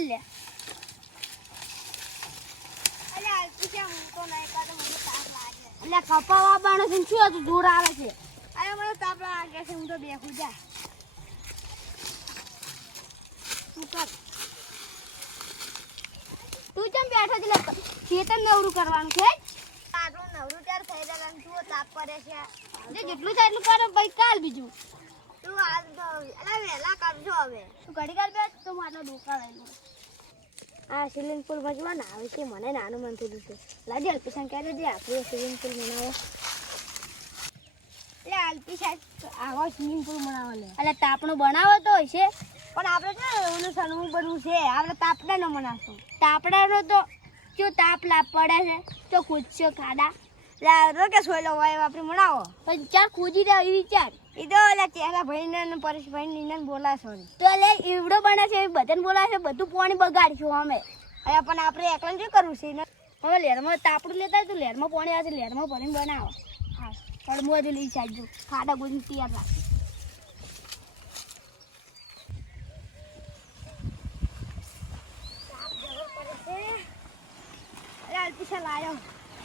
કર લે. અલ્યા અલ્પી હું તો નહીં કાતો મને તાપ લાગે. અલ્યા કપા વાબાનો છે શું હતું દૂર આવે છે. અરે મને તાપ લાગે છે હું તો બેહું જા. તું કર. તું કેમ બેઠો છે લે ખેતર નવરું કરવાનું છે. આટલું નવરું ચાર થઈ રહ્યા તું તાપ કરે છે. જે જેટલું થાય એટલું કરે ભાઈ કાલ બીજું. તું આજ તો અલા વેલા કરજો હવે. તું ઘડી કાલ બેસ તો હું આટલો ડોકા લઈ લઉં. આ સ્વિમિંગ પુલ માં ના આવે છે મને નાનું મન થયું છે. લાજે અલ્પીશાન કહે દે આપણે સ્વિમિંગ પુલ બનાવો. એટલે અલ્પીશા આવો સ્વિમિંગ પુલ બનાવો લે. એટલે તાપણો બનાવો તો હશે પણ આપણે છે ઓલું સનવું બનવું છે આપણે તાપડાનો બનાવશું. તાપડાનો તો જો તાપ લાપ પડે છે તો ખુદશો ખાડા લા કે સોયલો હોય આપણે બનાવો પણ ચાર ખુજી દે એવી ચાર એ તો ઓલા ચહેરા ભાઈને ને પરેશભાઈ નીને બોલા સોરી તો લે ઈવડો બને છે બધાને બોલા છે બધું પાણી બગાડશું અમે અહીંયા પણ આપણે એકલા શું કરવું છે ને હવે લેરમાં તાપડું લેતા તો લેરમાં પાણી આવે લેરમાં ભરીને બનાવો. હા પણ મોજ લઈ ચાલજો ખાડા ગોળી તૈયાર રાખી. અલ્પીશા લાયો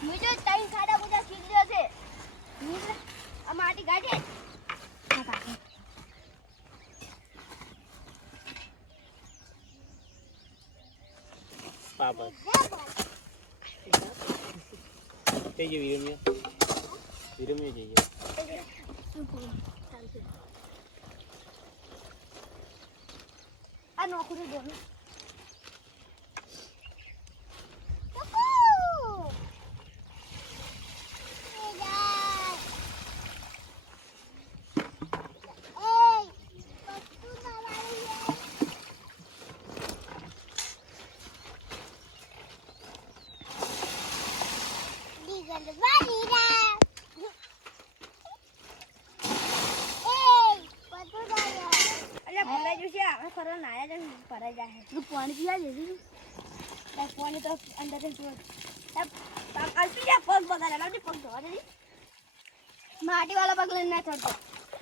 મુજો ત્રણ ખાડા બધા ખીલ્યો છે. આ માટી ગાડે આ કાકે પાપા જઈએ વિરમ્ય જઈએ. આ નોકરી દો પાણી પીવા જઈશું. પાણી તો અંદર અલ્પી પગ બગાડે પગ ધોવા દે માટી વાળા પગ લઈને ના ચડતો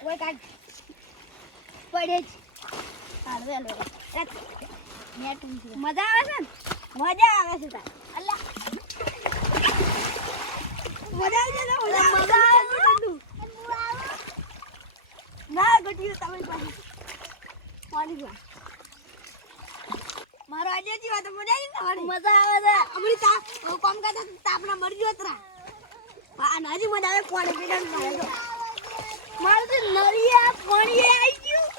કોઈ કાઢ પડે જ હાલવે મજા આવે છે ને મજા આવે છે તાર અલ્લા મજા આવે છે મજા આવે ના ગટિયું તમે પાણી પીવા મારો આજે જીવા તો મજા આવી મજા આવે છે અમરી કામ કરતા તાપના મરી ગયો તરા આ નાજી મજા આવે પાણી પીવાનું મારે તો મારે તો નરિયા પાણી આવી ગયું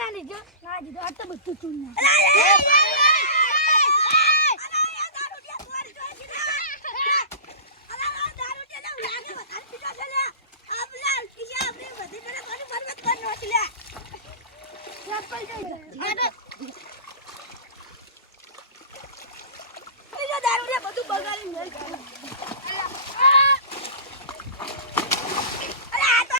ના લીધો આ તો બધું ચૂન ના